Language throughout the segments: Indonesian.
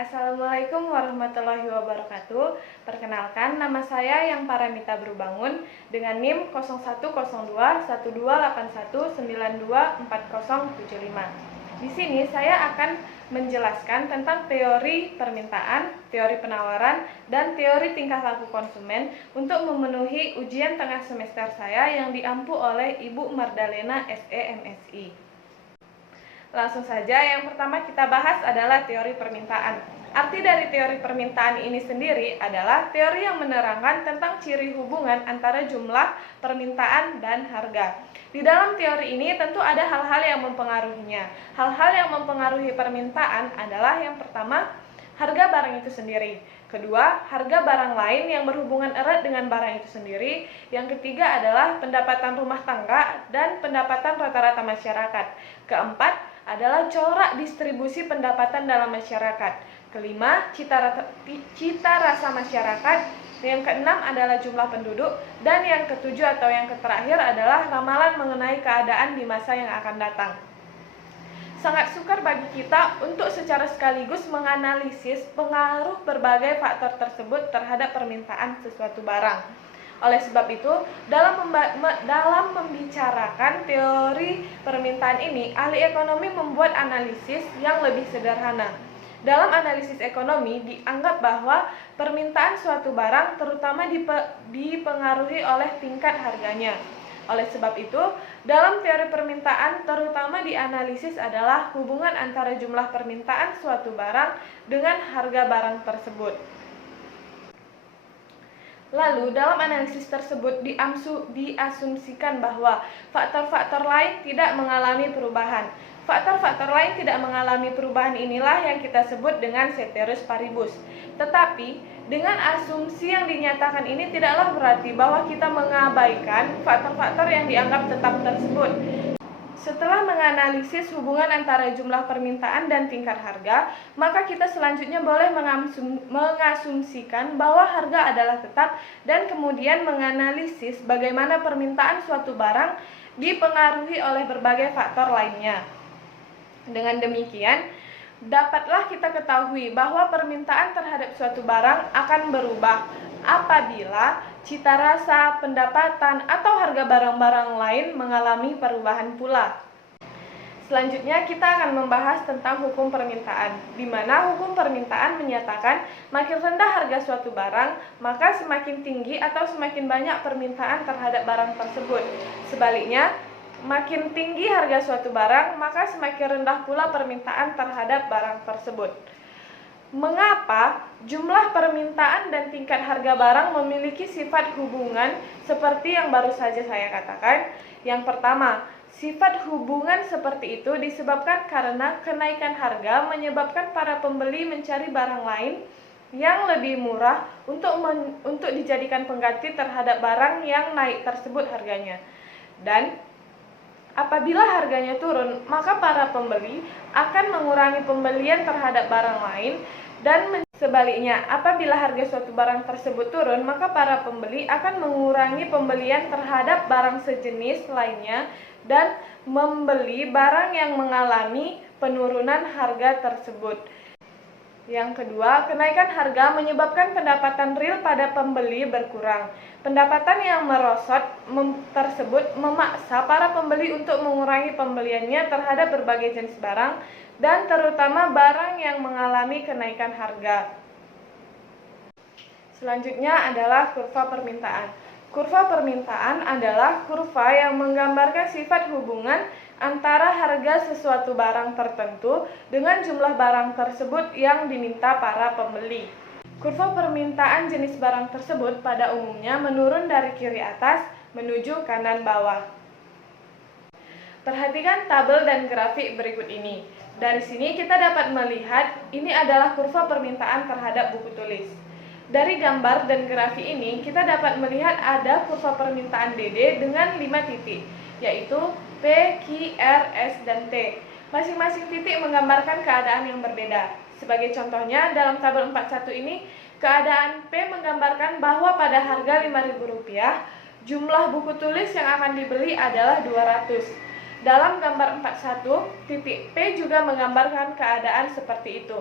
Assalamualaikum warahmatullahi wabarakatuh. Perkenalkan, nama saya Yang Paramita Berbangun dengan NIM 01021281924075. Di sini saya akan menjelaskan tentang teori permintaan, teori penawaran, dan teori tingkah laku konsumen untuk memenuhi ujian tengah semester saya yang diampu oleh Ibu Mardalena SE MSI. Langsung saja, yang pertama kita bahas adalah teori permintaan. Arti dari teori permintaan ini sendiri adalah teori yang menerangkan tentang ciri hubungan antara jumlah permintaan dan harga. Di dalam teori ini tentu ada hal-hal yang mempengaruhinya. Hal-hal yang mempengaruhi permintaan adalah yang pertama, harga barang itu sendiri. Kedua, harga barang lain yang berhubungan erat dengan barang itu sendiri. Yang ketiga adalah pendapatan rumah tangga dan pendapatan rata-rata masyarakat. Keempat adalah corak distribusi pendapatan dalam masyarakat. Kelima, cita rasa masyarakat. Yang keenam adalah jumlah penduduk. Dan yang ketujuh atau yang terakhir adalah ramalan mengenai keadaan di masa yang akan datang. Sangat sukar bagi kita untuk secara sekaligus menganalisis pengaruh berbagai faktor tersebut terhadap permintaan sesuatu barang. Oleh sebab itu, dalam membicarakan teori permintaan ini, ahli ekonomi membuat analisis yang lebih sederhana. Dalam analisis ekonomi, dianggap bahwa permintaan suatu barang terutama dipengaruhi oleh tingkat harganya. Oleh sebab itu, dalam teori permintaan terutama dianalisis adalah hubungan antara jumlah permintaan suatu barang dengan harga barang tersebut. Lalu, dalam analisis tersebut diasumsikan bahwa faktor-faktor lain tidak mengalami perubahan. Faktor-faktor lain tidak mengalami perubahan inilah yang kita sebut dengan ceteris paribus. Tetapi, dengan asumsi yang dinyatakan ini tidaklah berarti bahwa kita mengabaikan faktor-faktor yang dianggap tetap tersebut. Setelah menganalisis hubungan antara jumlah permintaan dan tingkat harga, maka kita selanjutnya boleh mengasumsikan bahwa harga adalah tetap dan kemudian menganalisis bagaimana permintaan suatu barang dipengaruhi oleh berbagai faktor lainnya. Dengan demikian, dapatlah kita ketahui bahwa permintaan terhadap suatu barang akan berubah apabila cita rasa, pendapatan, atau harga barang-barang lain mengalami perubahan pula. Selanjutnya kita akan membahas tentang hukum permintaan, di mana hukum permintaan menyatakan makin rendah harga suatu barang, maka semakin tinggi atau semakin banyak permintaan terhadap barang tersebut. Sebaliknya, makin tinggi harga suatu barang, maka semakin rendah pula permintaan terhadap barang tersebut. Mengapa jumlah permintaan dan tingkat harga barang memiliki sifat hubungan seperti yang baru saja saya katakan? Yang pertama, sifat hubungan seperti itu disebabkan karena kenaikan harga menyebabkan para pembeli mencari barang lain yang lebih murah untuk dijadikan pengganti terhadap barang yang naik tersebut harganya. Dan apabila harganya turun, maka para pembeli akan mengurangi pembelian terhadap barang lain, dan sebaliknya, apabila harga suatu barang tersebut turun, maka para pembeli akan mengurangi pembelian terhadap barang sejenis lainnya dan membeli barang yang mengalami penurunan harga tersebut. Yang kedua, kenaikan harga menyebabkan pendapatan real pada pembeli berkurang. Pendapatan yang merosot tersebut memaksa para pembeli untuk mengurangi pembeliannya terhadap berbagai jenis barang dan terutama barang yang mengalami kenaikan harga. Selanjutnya adalah kurva permintaan. Kurva permintaan adalah kurva yang menggambarkan sifat hubungan antara harga sesuatu barang tertentu dengan jumlah barang tersebut yang diminta para pembeli. Kurva permintaan jenis barang tersebut pada umumnya menurun dari kiri atas menuju kanan bawah. Perhatikan tabel dan grafik berikut ini. Dari sini kita dapat melihat ini adalah kurva permintaan terhadap buku tulis. Dari gambar dan grafik ini kita dapat melihat ada kurva permintaan DD dengan 5 titik, yaitu P, Q, R, S, dan T. Masing-masing titik menggambarkan keadaan yang berbeda. Sebagai contohnya, dalam tabel 41 ini, keadaan P menggambarkan bahwa pada harga Rp5.000, jumlah buku tulis yang akan dibeli adalah 200. Dalam gambar 41, titik P juga menggambarkan keadaan seperti itu.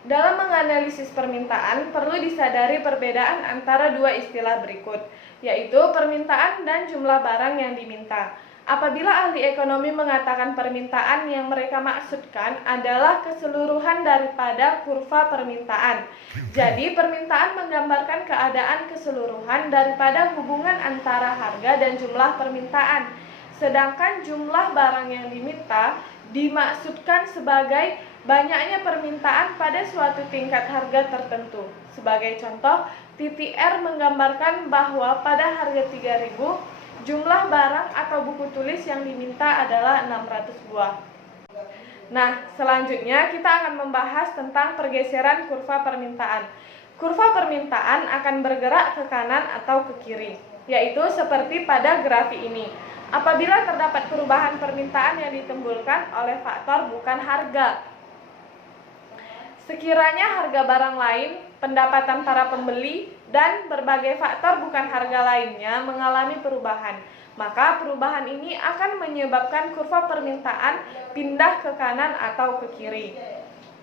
Dalam menganalisis permintaan, perlu disadari perbedaan antara dua istilah berikut, yaitu permintaan dan jumlah barang yang diminta. Apabila ahli ekonomi mengatakan permintaan, yang mereka maksudkan adalah keseluruhan daripada kurva permintaan. Jadi, permintaan menggambarkan keadaan keseluruhan daripada hubungan antara harga dan jumlah permintaan. Sedangkan jumlah barang yang diminta dimaksudkan sebagai banyaknya permintaan pada suatu tingkat harga tertentu. Sebagai contoh, titik R menggambarkan bahwa pada harga 3.000, jumlah barang atau buku tulis yang diminta adalah 600 buah. Nah, selanjutnya kita akan membahas tentang pergeseran kurva permintaan. Kurva permintaan akan bergerak ke kanan atau ke kiri, yaitu seperti pada grafik ini. Apabila terdapat perubahan permintaan yang ditimbulkan oleh faktor bukan harga. Sekiranya harga barang lain, pendapatan para pembeli, dan berbagai faktor bukan harga lainnya mengalami perubahan, maka perubahan ini akan menyebabkan kurva permintaan pindah ke kanan atau ke kiri.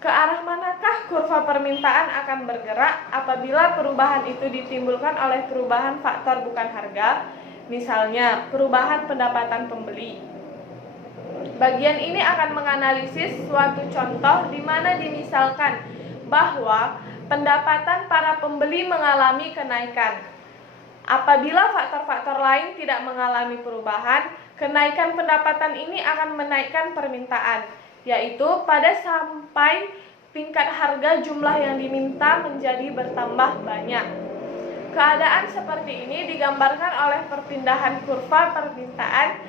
Ke arah manakah kurva permintaan akan bergerak apabila perubahan itu ditimbulkan oleh perubahan faktor bukan harga? Misalnya, perubahan pendapatan pembeli. Bagian ini akan menganalisis suatu contoh di mana dimisalkan bahwa pendapatan para pembeli mengalami kenaikan. Apabila faktor-faktor lain tidak mengalami perubahan, kenaikan pendapatan ini akan menaikkan permintaan, yaitu pada sampai tingkat harga jumlah yang diminta menjadi bertambah banyak. Keadaan seperti ini digambarkan oleh perpindahan kurva permintaan,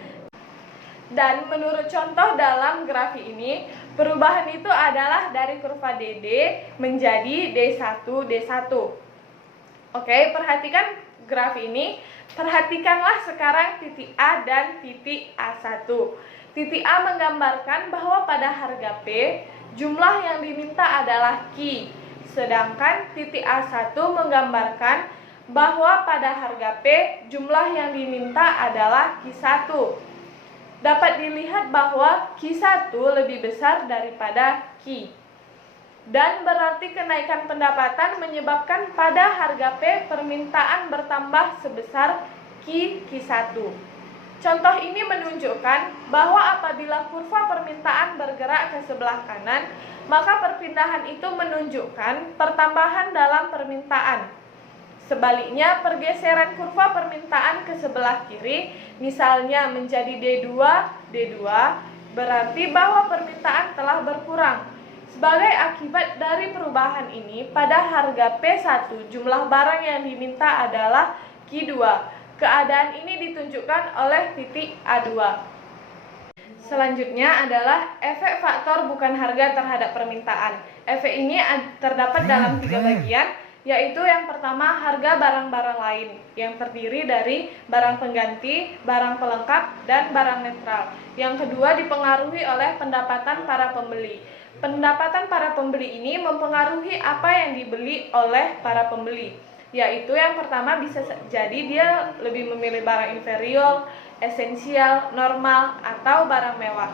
dan menurut contoh dalam grafik ini, perubahan itu adalah dari kurva DD menjadi D1, D1. Oke, perhatikan grafik ini. Perhatikanlah sekarang titik A dan titik A1. Titik A menggambarkan bahwa pada harga P, jumlah yang diminta adalah Q. Sedangkan titik A1 menggambarkan bahwa pada harga P, jumlah yang diminta adalah Q1. Dapat dilihat bahwa Q1 lebih besar daripada Q. Dan berarti kenaikan pendapatan menyebabkan pada harga P permintaan bertambah sebesar Q1. Contoh ini menunjukkan bahwa apabila kurva permintaan bergerak ke sebelah kanan, maka perpindahan itu menunjukkan pertambahan dalam permintaan. Sebaliknya, pergeseran kurva permintaan ke sebelah kiri, misalnya menjadi D2, D2, berarti bahwa permintaan telah berkurang. Sebagai akibat dari perubahan ini, pada harga P1, jumlah barang yang diminta adalah Q2. Keadaan ini ditunjukkan oleh titik A2. Selanjutnya adalah efek faktor bukan harga terhadap permintaan. Efek ini terdapat dalam 3 bagian, yaitu yang pertama harga barang-barang lain yang terdiri dari barang pengganti, barang pelengkap, dan barang netral. Yang kedua dipengaruhi oleh pendapatan para pembeli. Pendapatan para pembeli ini mempengaruhi apa yang dibeli oleh para pembeli, yaitu yang pertama bisa jadi dia lebih memilih barang inferior, esensial, normal, atau barang mewah.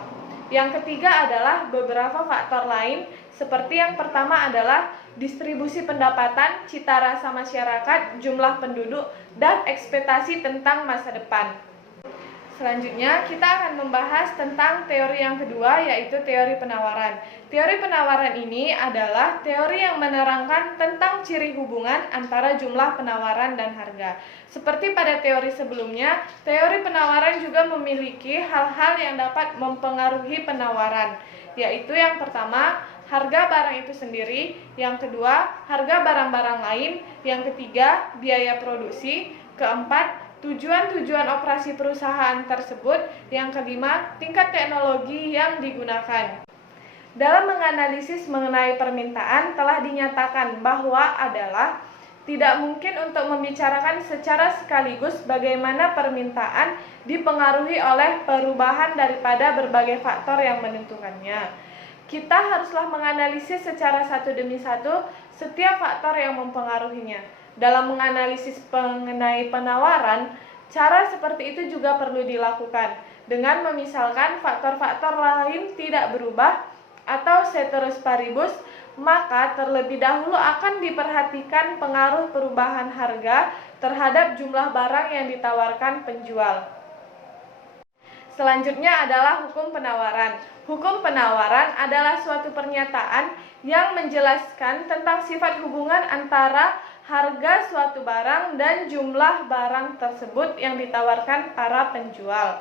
Yang ketiga adalah beberapa faktor lain, seperti yang pertama adalah distribusi pendapatan, cita rasa masyarakat, jumlah penduduk, dan ekspektasi tentang masa depan. Selanjutnya, kita akan membahas tentang teori yang kedua, yaitu teori penawaran. Teori penawaran ini adalah teori yang menerangkan tentang ciri hubungan antara jumlah penawaran dan harga. Seperti pada teori sebelumnya, teori penawaran juga memiliki hal-hal yang dapat mempengaruhi penawaran, yaitu yang pertama, harga barang itu sendiri, yang kedua, harga barang-barang lain, yang ketiga, biaya produksi, keempat, tujuan-tujuan operasi perusahaan tersebut, yang kelima, tingkat teknologi yang digunakan. Dalam menganalisis mengenai permintaan, telah dinyatakan bahwa adalah tidak mungkin untuk membicarakan secara sekaligus bagaimana permintaan dipengaruhi oleh perubahan daripada berbagai faktor yang menentukannya. Kita haruslah menganalisis secara satu demi satu setiap faktor yang mempengaruhinya. Dalam menganalisis mengenai penawaran, cara seperti itu juga perlu dilakukan dengan memisalkan faktor-faktor lain tidak berubah atau ceteris paribus, maka terlebih dahulu akan diperhatikan pengaruh perubahan harga terhadap jumlah barang yang ditawarkan penjual. Selanjutnya adalah hukum penawaran. Hukum penawaran adalah suatu pernyataan yang menjelaskan tentang sifat hubungan antara harga suatu barang dan jumlah barang tersebut yang ditawarkan para penjual.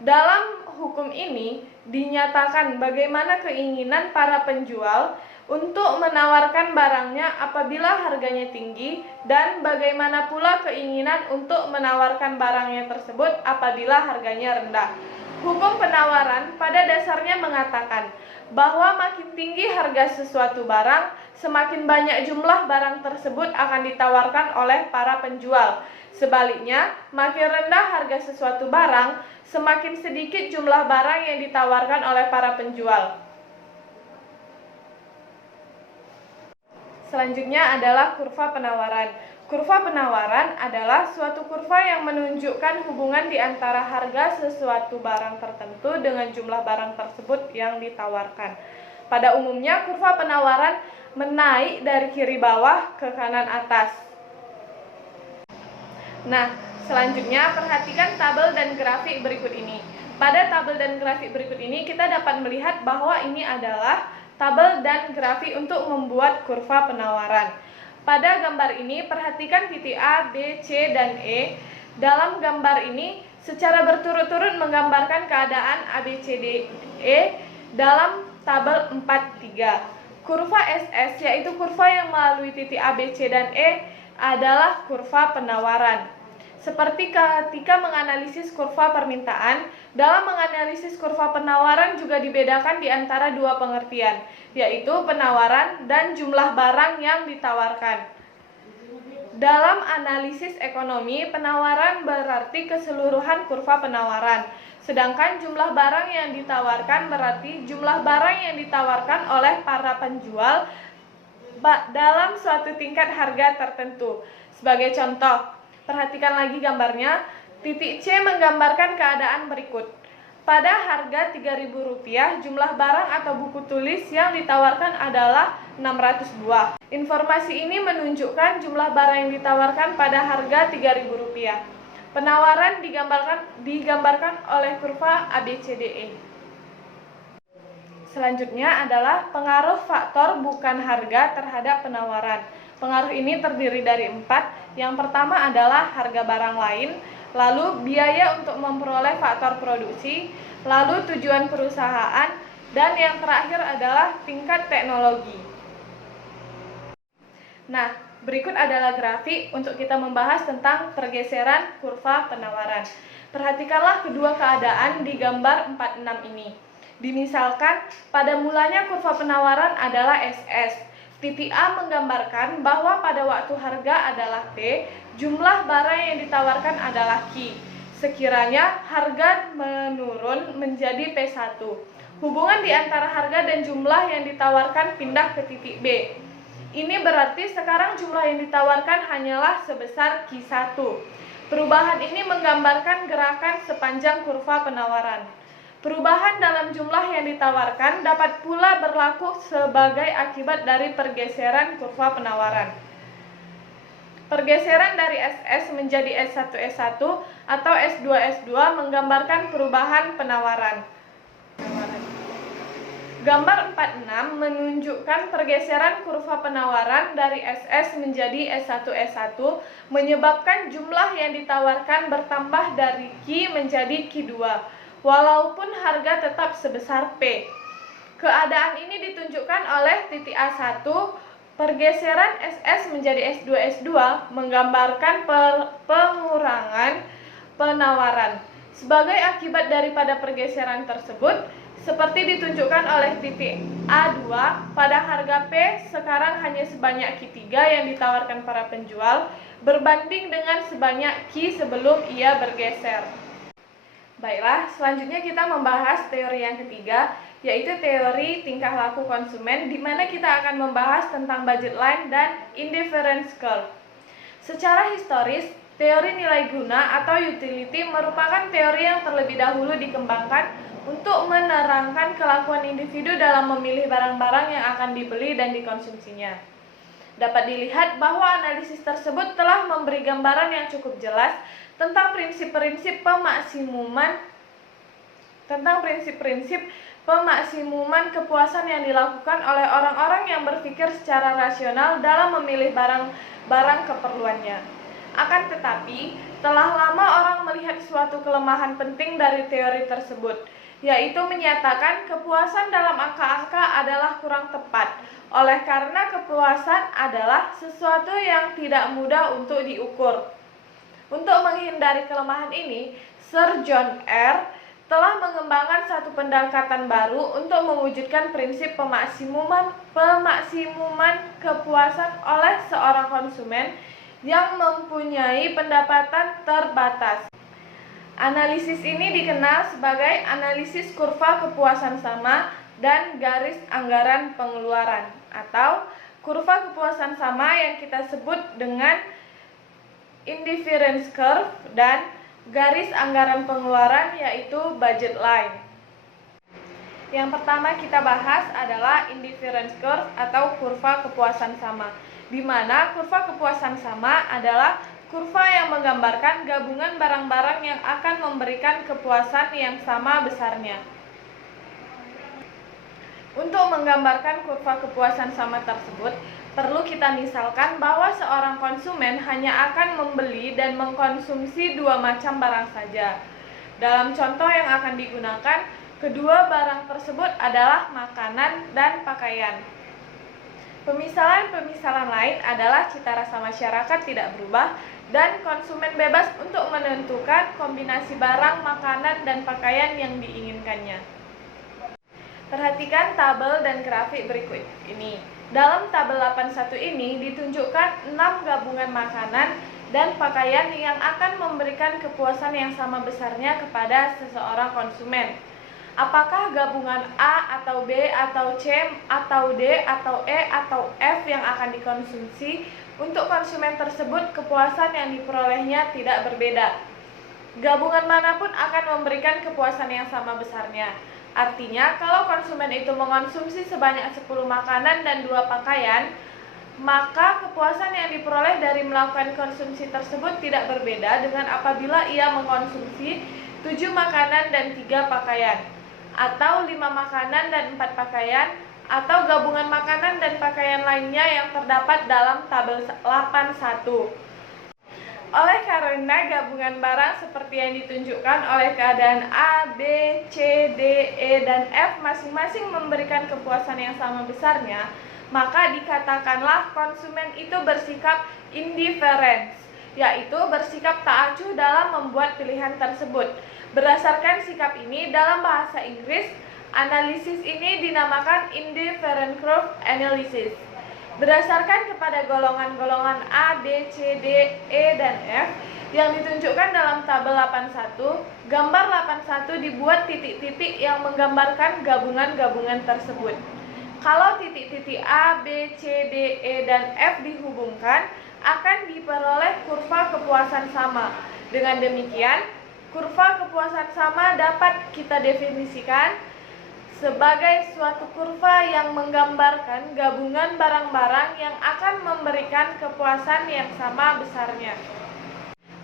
Dalam hukum ini dinyatakan bagaimana keinginan para penjual untuk menawarkan barangnya apabila harganya tinggi dan bagaimana pula keinginan untuk menawarkan barangnya tersebut apabila harganya rendah. Hukum penawaran pada dasarnya mengatakan bahwa makin tinggi harga sesuatu barang, semakin banyak jumlah barang tersebut akan ditawarkan oleh para penjual. Sebaliknya, makin rendah harga sesuatu barang, semakin sedikit jumlah barang yang ditawarkan oleh para penjual. Selanjutnya adalah kurva penawaran. Kurva penawaran adalah suatu kurva yang menunjukkan hubungan di antara harga sesuatu barang tertentu dengan jumlah barang tersebut yang ditawarkan. Pada umumnya, kurva penawaran menaik dari kiri bawah ke kanan atas. Nah, selanjutnya perhatikan tabel dan grafik berikut ini. Pada tabel dan grafik berikut ini, kita dapat melihat bahwa ini adalah tabel dan grafik untuk membuat kurva penawaran. Pada gambar ini, perhatikan titik A, B, C, dan E. Dalam gambar ini, secara berturut-turut menggambarkan keadaan A, B, C, D, E dalam tabel 4-3. Kurva SS, yaitu kurva yang melalui titik A, B, C, dan E, adalah kurva penawaran. Seperti ketika menganalisis kurva permintaan, dalam menganalisis kurva penawaran juga dibedakan di antara dua pengertian, yaitu penawaran dan jumlah barang yang ditawarkan. Dalam analisis ekonomi, penawaran berarti keseluruhan kurva penawaran, sedangkan jumlah barang yang ditawarkan berarti jumlah barang yang ditawarkan oleh para penjual dalam suatu tingkat harga tertentu. Sebagai contoh, perhatikan lagi gambarnya. Titik C menggambarkan keadaan berikut. Pada harga Rp3.000, jumlah barang atau buku tulis yang ditawarkan adalah 600 buah. Informasi ini menunjukkan jumlah barang yang ditawarkan pada harga Rp3.000. Penawaran digambarkan oleh kurva ABCDE. Selanjutnya adalah pengaruh faktor bukan harga terhadap penawaran. Pengaruh ini terdiri dari 4. Yang pertama adalah harga barang lain, lalu biaya untuk memperoleh faktor produksi, lalu tujuan perusahaan, dan yang terakhir adalah tingkat teknologi. Nah, berikut adalah grafik untuk kita membahas tentang pergeseran kurva penawaran. Perhatikanlah kedua keadaan di gambar 46 ini. Dimisalkan, pada mulanya kurva penawaran adalah SS. Titik A menggambarkan bahwa pada waktu harga adalah P, jumlah barang yang ditawarkan adalah Q. Sekiranya harga menurun menjadi P1, hubungan di antara harga dan jumlah yang ditawarkan pindah ke titik B. Ini berarti sekarang jumlah yang ditawarkan hanyalah sebesar Q1. Perubahan ini menggambarkan gerakan sepanjang kurva penawaran. Perubahan dalam jumlah yang ditawarkan dapat pula berlaku sebagai akibat dari pergeseran kurva penawaran. Pergeseran dari SS menjadi S1-S1 atau S2-S2 menggambarkan perubahan penawaran. Gambar 46 menunjukkan pergeseran kurva penawaran dari SS menjadi S1-S1 menyebabkan jumlah yang ditawarkan bertambah dari Q menjadi Q2. Walaupun harga tetap sebesar P. Keadaan ini ditunjukkan oleh titik A1, pergeseran SS menjadi S2-S2 menggambarkan pengurangan penawaran. Sebagai akibat daripada pergeseran tersebut, seperti ditunjukkan oleh titik A2, pada harga P sekarang hanya sebanyak Q3 yang ditawarkan para penjual, berbanding dengan sebanyak Q sebelum ia bergeser. Baiklah, selanjutnya kita membahas teori yang ketiga, yaitu teori tingkah laku konsumen, di mana kita akan membahas tentang budget line dan indifference curve. Secara historis, teori nilai guna atau utility merupakan teori yang terlebih dahulu dikembangkan untuk menerangkan kelakuan individu dalam memilih barang-barang yang akan dibeli dan dikonsumsinya. Dapat dilihat bahwa analisis tersebut telah memberi gambaran yang cukup jelas tentang prinsip-prinsip pemaksimuman kepuasan yang dilakukan oleh orang-orang yang berpikir secara rasional dalam memilih barang-barang keperluannya. Akan tetapi, telah lama orang melihat suatu kelemahan penting dari teori tersebut, yaitu menyatakan kepuasan dalam angka-angka adalah kurang tepat, oleh karena kepuasan adalah sesuatu yang tidak mudah untuk diukur. Untuk menghindari kelemahan ini, Sir John R. telah mengembangkan satu pendekatan baru untuk mewujudkan prinsip pemaksimuman kepuasan oleh seorang konsumen yang mempunyai pendapatan terbatas. Analisis ini dikenal sebagai analisis kurva kepuasan sama dan garis anggaran pengeluaran, atau kurva kepuasan sama yang kita sebut dengan indifference curve dan garis anggaran pengeluaran yaitu budget line. Yang pertama kita bahas adalah indifference curve atau kurva kepuasan sama, di mana kurva kepuasan sama adalah kurva yang menggambarkan gabungan barang-barang yang akan memberikan kepuasan yang sama besarnya. Untuk menggambarkan kurva kepuasan sama tersebut, perlu kita misalkan bahwa seorang konsumen hanya akan membeli dan mengkonsumsi dua macam barang saja. Dalam contoh yang akan digunakan, kedua barang tersebut adalah makanan dan pakaian. Pemisalan lain adalah cita rasa masyarakat tidak berubah dan konsumen bebas untuk menentukan kombinasi barang, makanan, dan pakaian yang diinginkannya. Perhatikan tabel dan grafik berikut ini. Dalam tabel 81 ini ditunjukkan 6 gabungan makanan dan pakaian yang akan memberikan kepuasan yang sama besarnya kepada seseorang konsumen. Apakah gabungan A atau B atau C atau D atau E atau F yang akan dikonsumsi? Untuk konsumen tersebut, kepuasan yang diperolehnya tidak berbeda. Gabungan manapun akan memberikan kepuasan yang sama besarnya. Artinya, kalau konsumen itu mengonsumsi sebanyak 10 makanan dan 2 pakaian, maka kepuasan yang diperoleh dari melakukan konsumsi tersebut tidak berbeda dengan apabila ia mengkonsumsi 7 makanan dan 3 pakaian, atau 5 makanan dan 4 pakaian, atau gabungan makanan dan pakaian lainnya yang terdapat dalam tabel 81. Oleh karena gabungan barang seperti yang ditunjukkan oleh keadaan A, B, C, D, E, dan F masing-masing memberikan kepuasan yang sama besarnya, maka dikatakanlah konsumen itu bersikap indifference, yaitu bersikap tak acuh dalam membuat pilihan tersebut. Berdasarkan sikap ini, dalam bahasa Inggris, analisis ini dinamakan indifferent curve analysis. Berdasarkan kepada golongan-golongan A, B, C, D, E, dan F yang ditunjukkan dalam tabel 81, gambar 81 dibuat titik-titik yang menggambarkan gabungan-gabungan tersebut. Kalau titik-titik A, B, C, D, E, dan F dihubungkan, akan diperoleh kurva kepuasan sama. Dengan demikian, kurva kepuasan sama dapat kita definisikan sebagai suatu kurva yang menggambarkan gabungan barang-barang yang akan memberikan kepuasan yang sama besarnya.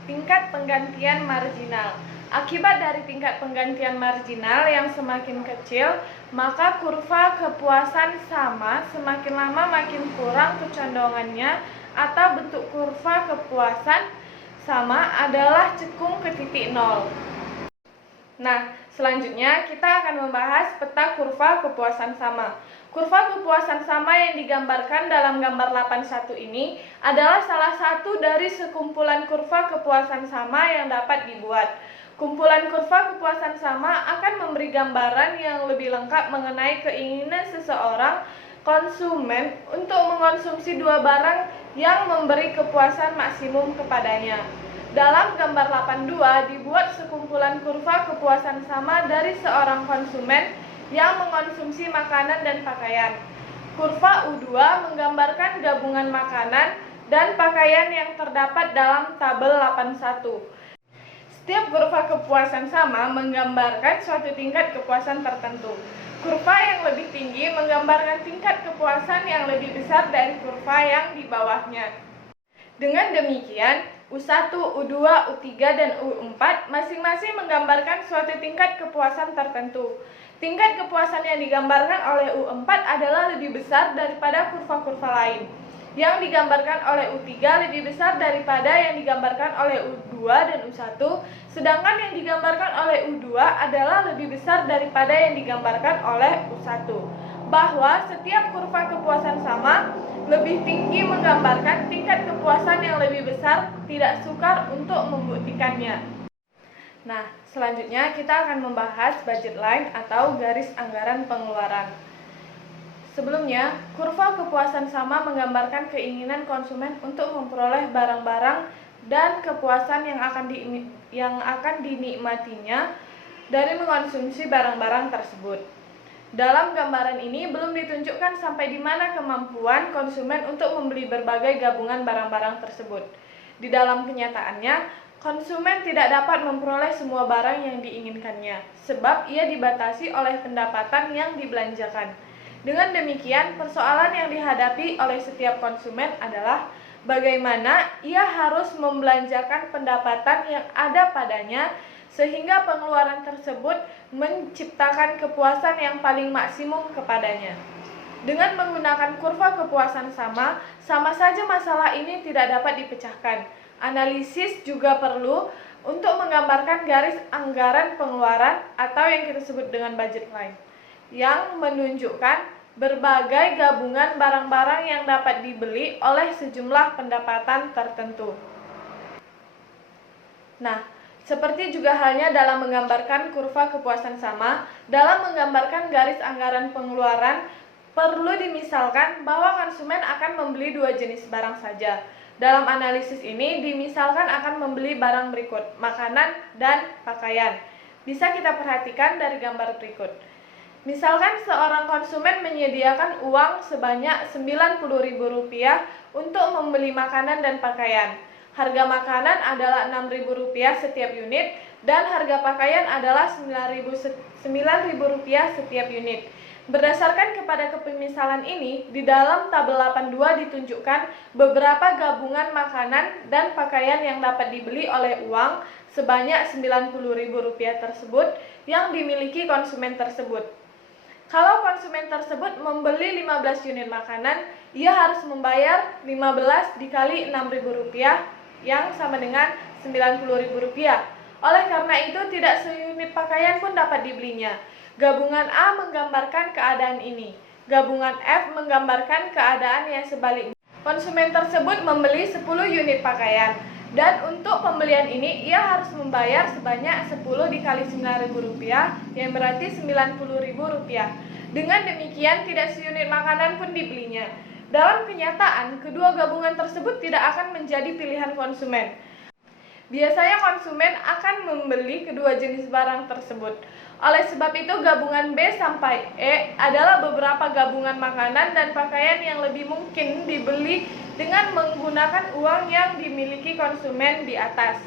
Tingkat penggantian marginal. Akibat dari tingkat penggantian marginal yang semakin kecil, maka kurva kepuasan sama semakin lama makin kurang kecondongannya, atau bentuk kurva kepuasan sama adalah cekung ke titik nol. Nah, selanjutnya kita akan membahas peta kurva kepuasan sama. Kurva kepuasan sama yang digambarkan dalam gambar 81 ini adalah salah satu dari sekumpulan kurva kepuasan sama yang dapat dibuat. Kumpulan kurva kepuasan sama akan memberi gambaran yang lebih lengkap mengenai keinginan seseorang konsumen untuk mengonsumsi dua barang yang memberi kepuasan maksimum kepadanya. Dalam gambar 82 dibuat sekumpulan kurva kepuasan sama dari seorang konsumen yang mengkonsumsi makanan dan pakaian. Kurva U2 menggambarkan gabungan makanan dan pakaian yang terdapat dalam tabel 81. Setiap kurva kepuasan sama menggambarkan suatu tingkat kepuasan tertentu. Kurva yang lebih tinggi menggambarkan tingkat kepuasan yang lebih besar dari kurva yang di bawahnya. Dengan demikian, U1, U2, U3, dan U4 masing-masing menggambarkan suatu tingkat kepuasan tertentu. Tingkat kepuasan yang digambarkan oleh U4 adalah lebih besar daripada kurva-kurva lain. Yang digambarkan oleh U3 lebih besar daripada yang digambarkan oleh U2 dan U1, sedangkan yang digambarkan oleh U2 adalah lebih besar daripada yang digambarkan oleh U1. Bahwa setiap kurva kepuasan sama lebih tinggi menggambarkan tingkat kepuasan yang lebih besar, tidak sukar untuk membuktikannya. Nah, selanjutnya kita akan membahas budget line atau garis anggaran pengeluaran. Sebelumnya, kurva kepuasan sama menggambarkan keinginan konsumen untuk memperoleh barang-barang dan kepuasan yang akan dinikmatinya dari mengkonsumsi barang-barang tersebut. Dalam gambaran ini belum ditunjukkan sampai di mana kemampuan konsumen untuk membeli berbagai gabungan barang-barang tersebut. Di dalam kenyataannya, konsumen tidak dapat memperoleh semua barang yang diinginkannya, sebab ia dibatasi oleh pendapatan yang dibelanjakan. Dengan demikian, persoalan yang dihadapi oleh setiap konsumen adalah bagaimana ia harus membelanjakan pendapatan yang ada padanya sehingga pengeluaran tersebut menciptakan kepuasan yang paling maksimum kepadanya. Dengan menggunakan kurva kepuasan sama saja masalah ini tidak dapat dipecahkan. Analisis juga perlu untuk menggambarkan garis anggaran pengeluaran atau yang kita sebut dengan budget line, yang menunjukkan berbagai gabungan barang-barang yang dapat dibeli oleh sejumlah pendapatan tertentu. Nah, seperti juga halnya dalam menggambarkan kurva kepuasan sama, dalam menggambarkan garis anggaran pengeluaran, perlu dimisalkan bahwa konsumen akan membeli dua jenis barang saja. Dalam analisis ini, dimisalkan akan membeli barang berikut, makanan dan pakaian. Bisa kita perhatikan dari gambar berikut. Misalkan seorang konsumen menyediakan uang sebanyak Rp90.000 untuk membeli makanan dan pakaian. Harga makanan adalah Rp6.000 setiap unit dan harga pakaian adalah Rp9.000 setiap unit. Berdasarkan kepada kepemisalan ini, di dalam tabel 82 ditunjukkan beberapa gabungan makanan dan pakaian yang dapat dibeli oleh uang sebanyak Rp90.000 tersebut yang dimiliki konsumen tersebut. Kalau konsumen tersebut membeli 15 unit makanan, ia harus membayar 15 dikali Rp6.000 yang sama dengan Rp90.000. Oleh karena itu, tidak seunit pakaian pun dapat dibelinya. Gabungan A menggambarkan keadaan ini. Gabungan F menggambarkan keadaan yang sebaliknya. Konsumen tersebut membeli 10 unit pakaian. Dan untuk pembelian ini, ia harus membayar sebanyak 10 dikali Rp9.000 yang berarti Rp90.000. Dengan demikian, tidak seunit makanan pun dibelinya. Dalam kenyataan, kedua gabungan tersebut tidak akan menjadi pilihan konsumen. Biasanya konsumen akan membeli kedua jenis barang tersebut. Oleh sebab itu, gabungan B sampai E adalah beberapa gabungan makanan dan pakaian yang lebih mungkin dibeli dengan menggunakan uang yang dimiliki konsumen di atas.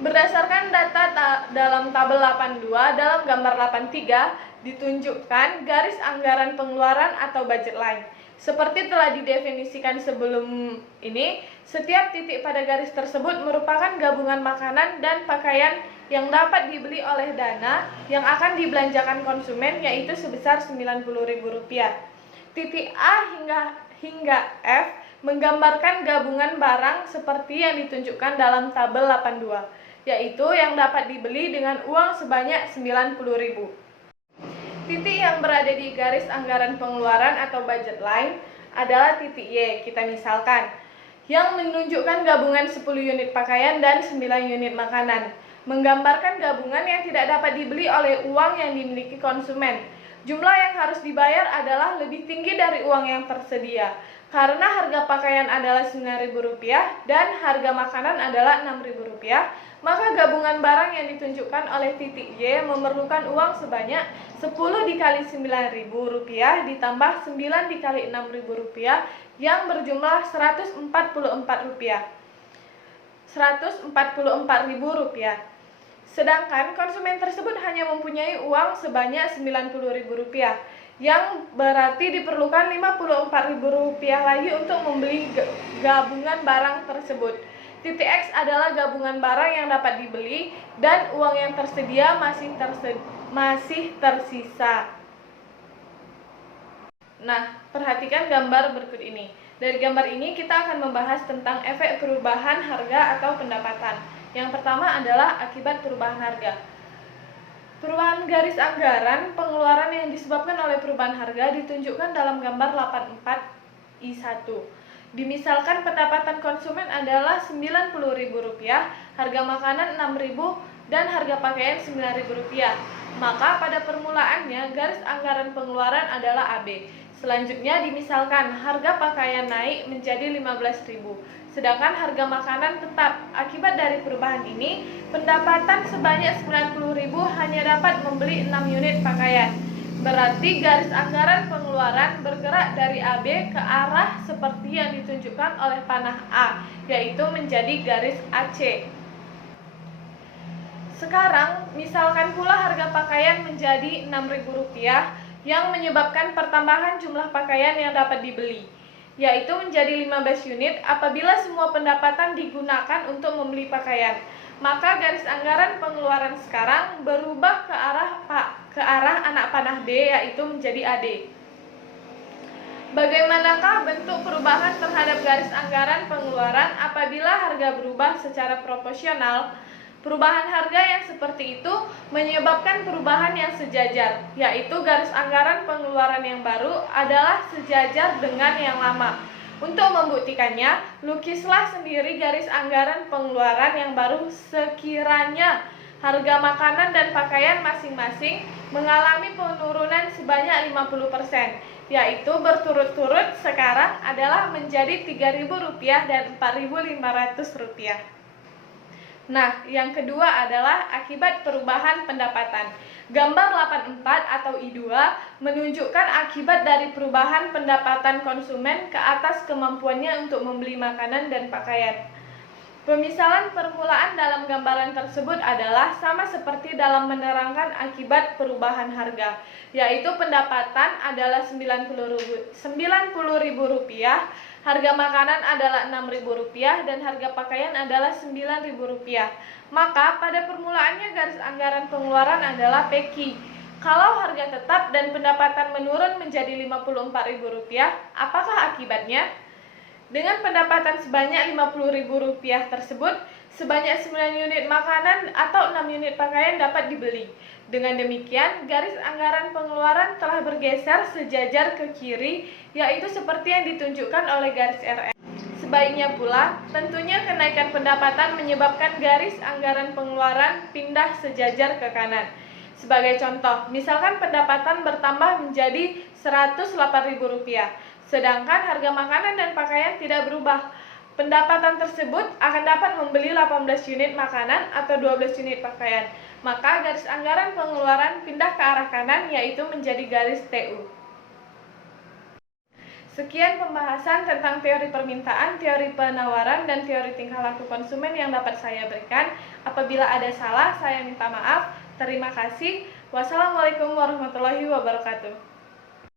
Berdasarkan data dalam tabel 82, dalam gambar 83 ditunjukkan garis anggaran pengeluaran atau budget line. Seperti telah didefinisikan sebelum ini, setiap titik pada garis tersebut merupakan gabungan makanan dan pakaian yang dapat dibeli oleh dana yang akan dibelanjakan konsumen, yaitu sebesar Rp90.000. Titik A hingga F menggambarkan gabungan barang seperti yang ditunjukkan dalam tabel 82, yaitu yang dapat dibeli dengan uang sebanyak Rp90.000. Titik yang berada di garis anggaran pengeluaran atau budget line adalah titik Y, kita misalkan, yang menunjukkan gabungan 10 unit pakaian dan 9 unit makanan, menggambarkan gabungan yang tidak dapat dibeli oleh uang yang dimiliki konsumen. Jumlah yang harus dibayar adalah lebih tinggi dari uang yang tersedia, karena harga pakaian adalah Rp9.000 dan harga makanan adalah Rp6.000, maka gabungan barang yang ditunjukkan oleh titik Y memerlukan uang sebanyak 10 dikali Rp9.000 ditambah 9 dikali Rp6.000 yang berjumlah Rp144. Rp144.000. Sedangkan konsumen tersebut hanya mempunyai uang sebanyak Rp90.000, yang berarti diperlukan Rp54.000 lagi untuk membeli gabungan barang tersebut. Titik X adalah gabungan barang yang dapat dibeli dan uang yang tersedia masih tersisa. Nah, perhatikan gambar berikut ini. Dari gambar ini kita akan membahas tentang efek perubahan harga atau pendapatan. Yang pertama adalah akibat perubahan harga. Perubahan garis anggaran pengeluaran yang disebabkan oleh perubahan harga ditunjukkan dalam gambar 84I1. Dimisalkan pendapatan konsumen adalah Rp90.000, harga makanan Rp6.000, dan harga pakaian Rp9.000. Maka pada permulaannya garis anggaran pengeluaran adalah AB. Selanjutnya dimisalkan harga pakaian naik menjadi Rp15.000, sedangkan harga makanan tetap. Akibat dari perubahan ini, pendapatan sebanyak Rp90.000 hanya dapat membeli 6 unit pakaian. Berarti garis anggaran pengeluaran bergerak dari AB ke arah seperti yang ditunjukkan oleh panah A, yaitu menjadi garis AC. Sekarang, misalkan pula harga pakaian menjadi Rp6.000, yang menyebabkan pertambahan jumlah pakaian yang dapat dibeli, yaitu menjadi 15 unit apabila semua pendapatan digunakan untuk membeli pakaian. Maka garis anggaran pengeluaran sekarang berubah ke arah anak panah B, yaitu menjadi AD. Bagaimanakah bentuk perubahan terhadap garis anggaran pengeluaran apabila harga berubah secara proporsional? Perubahan harga yang seperti itu menyebabkan perubahan yang sejajar, yaitu garis anggaran pengeluaran yang baru adalah sejajar dengan yang lama. Untuk membuktikannya, lukislah sendiri garis anggaran pengeluaran yang baru sekiranya harga makanan dan pakaian masing-masing mengalami penurunan sebanyak 50%, yaitu berturut-turut sekarang adalah menjadi Rp3.000 dan Rp4.500. Nah, yang kedua adalah akibat perubahan pendapatan. Gambar 84 atau I2 menunjukkan akibat dari perubahan pendapatan konsumen ke atas kemampuannya untuk membeli makanan dan pakaian. Pemisalan permulaan dalam gambaran tersebut adalah sama seperti dalam menerangkan akibat perubahan harga, yaitu pendapatan adalah Rp90.000, harga makanan adalah Rp6.000, dan harga pakaian adalah Rp9.000. Maka pada permulaannya garis anggaran pengeluaran adalah PQ. Kalau harga tetap dan pendapatan menurun menjadi Rp54.000, apakah akibatnya? Dengan pendapatan sebanyak Rp50.000 tersebut, sebanyak 9 unit makanan atau 6 unit pakaian dapat dibeli. Dengan demikian, garis anggaran pengeluaran telah bergeser sejajar ke kiri, yaitu seperti yang ditunjukkan oleh garis RN. Sebaiknya pula, tentunya kenaikan pendapatan menyebabkan garis anggaran pengeluaran pindah sejajar ke kanan. Sebagai contoh, misalkan pendapatan bertambah menjadi Rp108.000, sedangkan harga makanan dan pakaian tidak berubah. Pendapatan tersebut akan dapat membeli 18 unit makanan atau 12 unit pakaian. Maka garis anggaran pengeluaran pindah ke arah kanan, yaitu menjadi garis TU. Sekian pembahasan tentang teori permintaan, teori penawaran, dan teori tingkah laku konsumen yang dapat saya berikan. Apabila ada salah, saya minta maaf. Terima kasih. Wassalamualaikum warahmatullahi wabarakatuh.